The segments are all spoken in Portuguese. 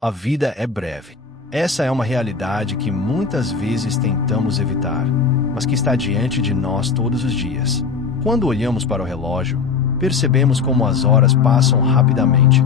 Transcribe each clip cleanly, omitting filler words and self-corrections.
A vida é breve. Essa é uma realidade que muitas vezes tentamos evitar, mas que está diante de nós todos os dias. Quando olhamos para o relógio, percebemos como as horas passam rapidamente.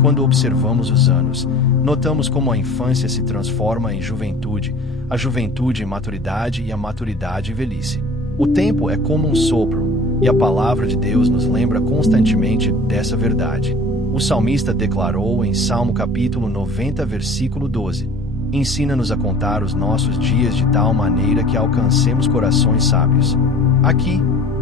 Quando observamos os anos, notamos como a infância se transforma em juventude, a juventude em maturidade e a maturidade em velhice. O tempo é como um sopro, e a palavra de Deus nos lembra constantemente dessa verdade. O salmista declarou em Salmo capítulo 90, versículo 12: Ensina-nos a contar os nossos dias de tal maneira que alcancemos corações sábios. Aqui,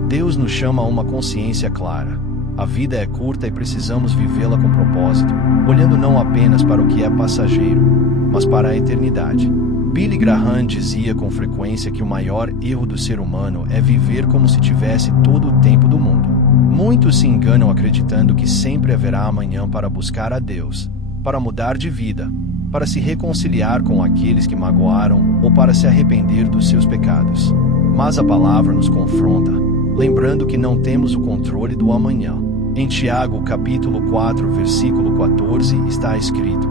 Deus nos chama a uma consciência clara. A vida é curta e precisamos vivê-la com propósito, olhando não apenas para o que é passageiro, mas para a eternidade. Billy Graham dizia com frequência que o maior erro do ser humano é viver como se tivesse todo o tempo do mundo. Muitos se enganam acreditando que sempre haverá amanhã para buscar a Deus, para mudar de vida, para se reconciliar com aqueles que magoaram ou para se arrepender dos seus pecados. Mas a palavra nos confronta, lembrando que não temos o controle do amanhã. Em Tiago capítulo 4, versículo 14 está escrito: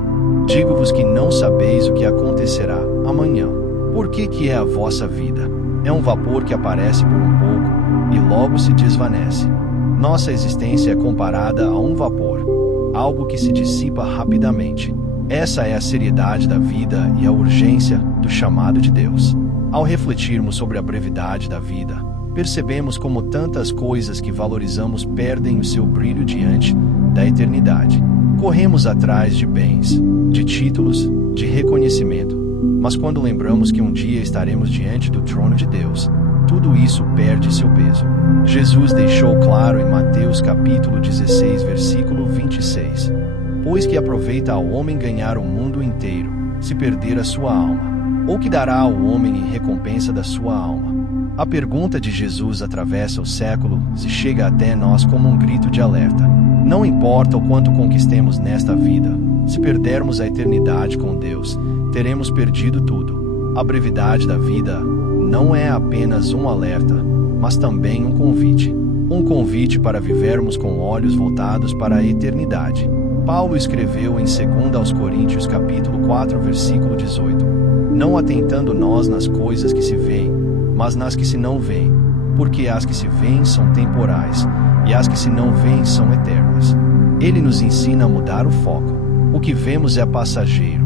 Digo-vos que não sabeis o que acontecerá amanhã. Por que é a vossa vida? É um vapor que aparece por um pouco e logo se desvanece. Nossa existência é comparada a um vapor, algo que se dissipa rapidamente. Essa é a seriedade da vida e a urgência do chamado de Deus. Ao refletirmos sobre a brevidade da vida, percebemos como tantas coisas que valorizamos perdem o seu brilho diante da eternidade. Corremos atrás de bens, de títulos, de reconhecimento, mas quando lembramos que um dia estaremos diante do trono de Deus, tudo isso perde seu peso. Jesus deixou claro em Mateus capítulo 16, versículo 26: Pois que aproveita ao homem ganhar o mundo inteiro, se perder a sua alma? Ou que dará ao homem em recompensa da sua alma? A pergunta de Jesus atravessa o século e chega até nós como um grito de alerta. Não importa o quanto conquistemos nesta vida, se perdermos a eternidade com Deus, teremos perdido tudo. A brevidade da vida não é apenas um alerta, mas também um convite. Um convite para vivermos com olhos voltados para a eternidade. Paulo escreveu em 2 aos Coríntios capítulo 4, versículo 18: Não atentando nós nas coisas que se veem, mas nas que se não veem, porque as que se veem são temporais, e as que se não veem são eternas. Ele nos ensina a mudar o foco. O que vemos é passageiro.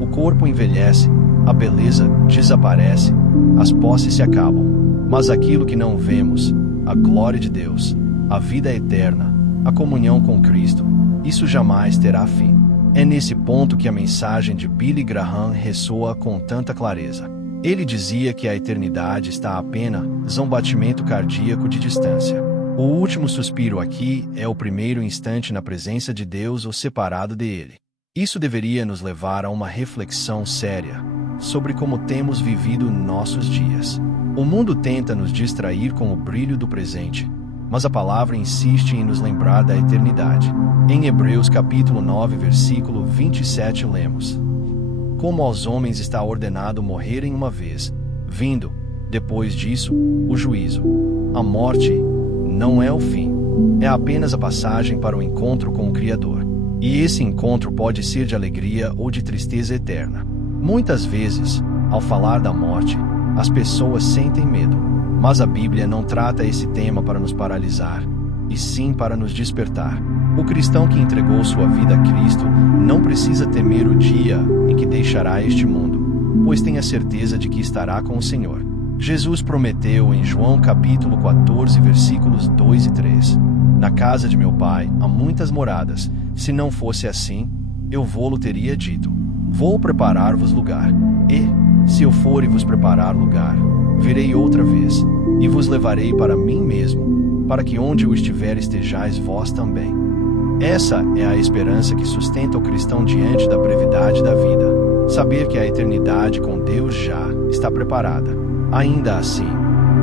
O corpo envelhece, a beleza desaparece, as posses se acabam. Mas aquilo que não vemos, a glória de Deus, a vida eterna, a comunhão com Cristo, isso jamais terá fim. É nesse ponto que a mensagem de Billy Graham ressoa com tanta clareza. Ele dizia que a eternidade está apenas a um batimento cardíaco de distância. O último suspiro aqui é o primeiro instante na presença de Deus ou separado dele. Isso deveria nos levar a uma reflexão séria sobre como temos vivido nossos dias. O mundo tenta nos distrair com o brilho do presente, mas a palavra insiste em nos lembrar da eternidade. Em Hebreus capítulo 9, versículo 27 lemos: Como aos homens está ordenado morrerem uma vez, vindo, depois disso, o juízo. A morte não é o fim, é apenas a passagem para o encontro com o Criador. E esse encontro pode ser de alegria ou de tristeza eterna. Muitas vezes, ao falar da morte, as pessoas sentem medo, mas a Bíblia não trata esse tema para nos paralisar, e sim para nos despertar. O cristão que entregou sua vida a Cristo não precisa temer o dia em que deixará este mundo, pois tem a certeza de que estará com o Senhor. Jesus prometeu em João capítulo 14, versículos 2 e 3: Na casa de meu Pai há muitas moradas. Se não fosse assim, eu vô-lo teria dito: Vou preparar-vos lugar. E, se eu for e vos preparar lugar, virei outra vez, e vos levarei para mim mesmo, para que onde eu estiver estejais vós também. Essa é a esperança que sustenta o cristão diante da brevidade da vida. Saber que a eternidade com Deus já está preparada. Ainda assim,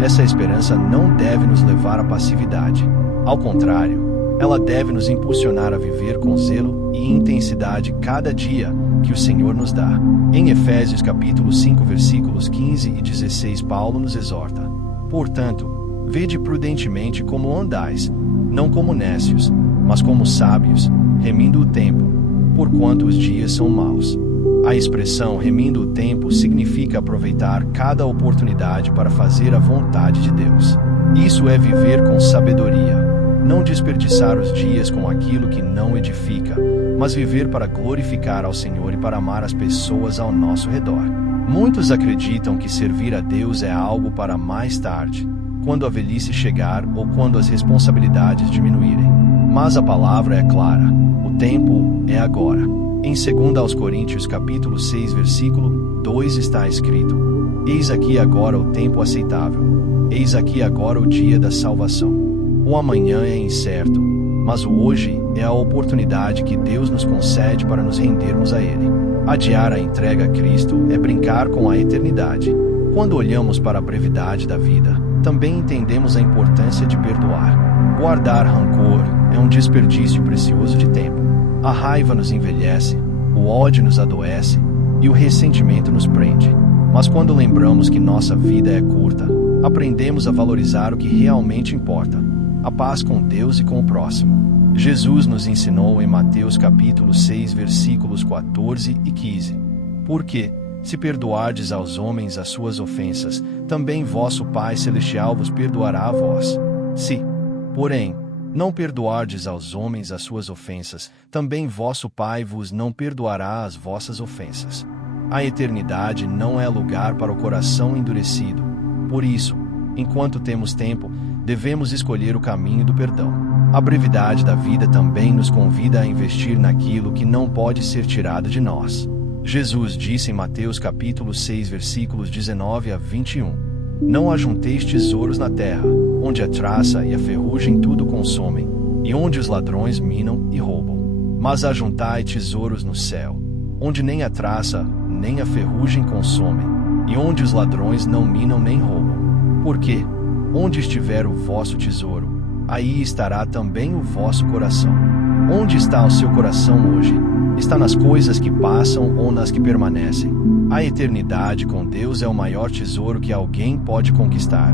essa esperança não deve nos levar à passividade. Ao contrário, ela deve nos impulsionar a viver com zelo e intensidade cada dia que o Senhor nos dá. Em Efésios capítulo 5, versículos 15 e 16, Paulo nos exorta: Portanto, vede prudentemente como andais, não como nécios, mas como sábios, remindo o tempo, porquanto os dias são maus. A expressão remindo o tempo significa aproveitar cada oportunidade para fazer a vontade de Deus. Isso é viver com sabedoria, não desperdiçar os dias com aquilo que não edifica, mas viver para glorificar ao Senhor e para amar as pessoas ao nosso redor. Muitos acreditam que servir a Deus é algo para mais tarde, quando a velhice chegar ou quando as responsabilidades diminuírem. Mas a palavra é clara: o tempo é agora. Em 2 Coríntios capítulo 6, versículo 2 está escrito: Eis aqui agora o tempo aceitável, eis aqui agora o dia da salvação. O amanhã é incerto, mas o hoje é a oportunidade que Deus nos concede para nos rendermos a Ele. Adiar a entrega a Cristo é brincar com a eternidade. Quando olhamos para a brevidade da vida, também entendemos a importância de perdoar. Guardar rancor é um desperdício precioso de tempo. A raiva nos envelhece, o ódio nos adoece e o ressentimento nos prende. Mas quando lembramos que nossa vida é curta, aprendemos a valorizar o que realmente importa: a paz com Deus e com o próximo. Jesus nos ensinou em Mateus capítulo 6, versículos 14 e 15: Porque, se perdoardes aos homens as suas ofensas, também vosso Pai Celestial vos perdoará a vós. Se, porém, não perdoardes aos homens as suas ofensas, também vosso Pai vos não perdoará as vossas ofensas. A eternidade não é lugar para o coração endurecido. Por isso, enquanto temos tempo, devemos escolher o caminho do perdão. A brevidade da vida também nos convida a investir naquilo que não pode ser tirado de nós. Jesus disse em Mateus capítulo 6, versículos 19 a 21: Não ajunteis tesouros na terra, onde a traça e a ferrugem tudo consomem, e onde os ladrões minam e roubam. Mas ajuntai tesouros no céu, onde nem a traça nem a ferrugem consomem, e onde os ladrões não minam nem roubam. Porque, onde estiver o vosso tesouro, aí estará também o vosso coração. Onde está o seu coração hoje? Está nas coisas que passam ou nas que permanecem? A eternidade com Deus é o maior tesouro que alguém pode conquistar,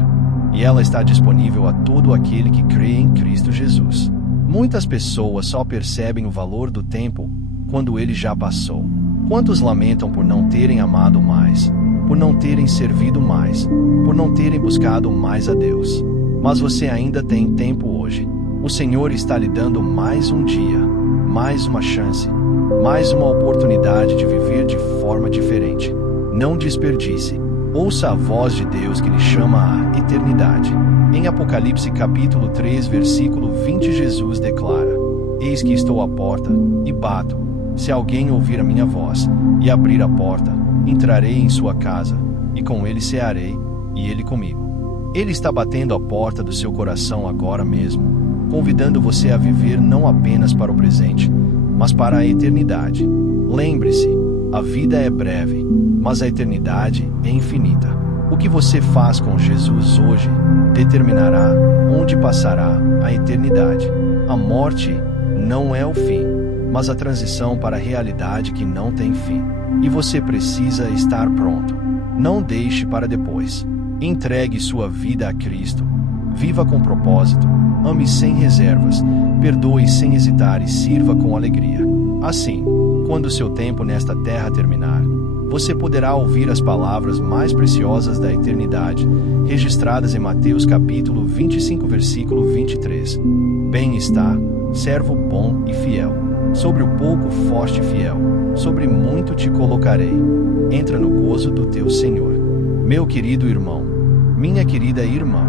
e ela está disponível a todo aquele que crê em Cristo Jesus. Muitas pessoas só percebem o valor do tempo quando ele já passou. Quantos lamentam por não terem amado mais, por não terem servido mais, por não terem buscado mais a Deus? Mas você ainda tem tempo hoje. O Senhor está lhe dando mais um dia, mais uma chance, mais uma oportunidade de viver de forma diferente. Não desperdice. Ouça a voz de Deus que lhe chama à eternidade. Em Apocalipse capítulo 3, versículo 20, Jesus declara: Eis que estou à porta e bato. Se alguém ouvir a minha voz e abrir a porta, entrarei em sua casa, e com ele cearei, e ele comigo. Ele está batendo a porta do seu coração agora mesmo, convidando você a viver não apenas para o presente, mas para a eternidade. Lembre-se, a vida é breve, mas a eternidade é infinita. O que você faz com Jesus hoje determinará onde passará a eternidade. A morte não é o fim, mas a transição para a realidade que não tem fim. E você precisa estar pronto. Não deixe para depois. Entregue sua vida a Cristo. Viva com propósito. Ame sem reservas. Perdoe sem hesitar e sirva com alegria. Assim, quando o seu tempo nesta terra terminar, você poderá ouvir as palavras mais preciosas da eternidade, registradas em Mateus capítulo 25, versículo 23. Bem está, servo bom e fiel. Sobre o pouco foste fiel, sobre muito te colocarei. Entra no gozo do teu Senhor. Meu querido irmão, minha querida irmã,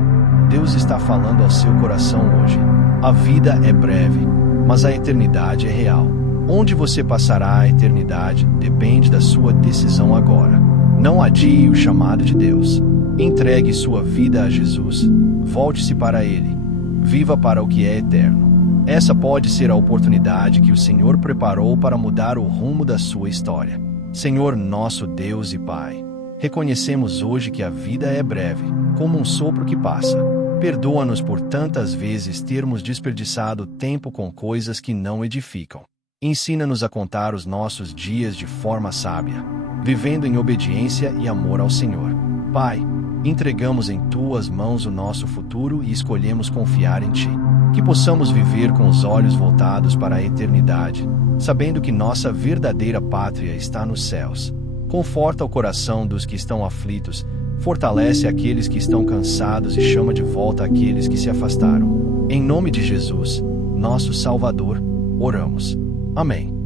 Deus está falando ao seu coração hoje. A vida é breve, mas a eternidade é real. Onde você passará a eternidade depende da sua decisão agora. Não adie o chamado de Deus. Entregue sua vida a Jesus. Volte-se para Ele. Viva para o que é eterno. Essa pode ser a oportunidade que o Senhor preparou para mudar o rumo da sua história. Senhor nosso Deus e Pai, reconhecemos hoje que a vida é breve, como um sopro que passa. Perdoa-nos por tantas vezes termos desperdiçado tempo com coisas que não edificam. Ensina-nos a contar os nossos dias de forma sábia, vivendo em obediência e amor ao Senhor. Pai, entregamos em Tuas mãos o nosso futuro e escolhemos confiar em Ti. Que possamos viver com os olhos voltados para a eternidade, sabendo que nossa verdadeira pátria está nos céus. Conforta o coração dos que estão aflitos, fortalece aqueles que estão cansados e chama de volta aqueles que se afastaram. Em nome de Jesus, nosso Salvador, oramos. Amém.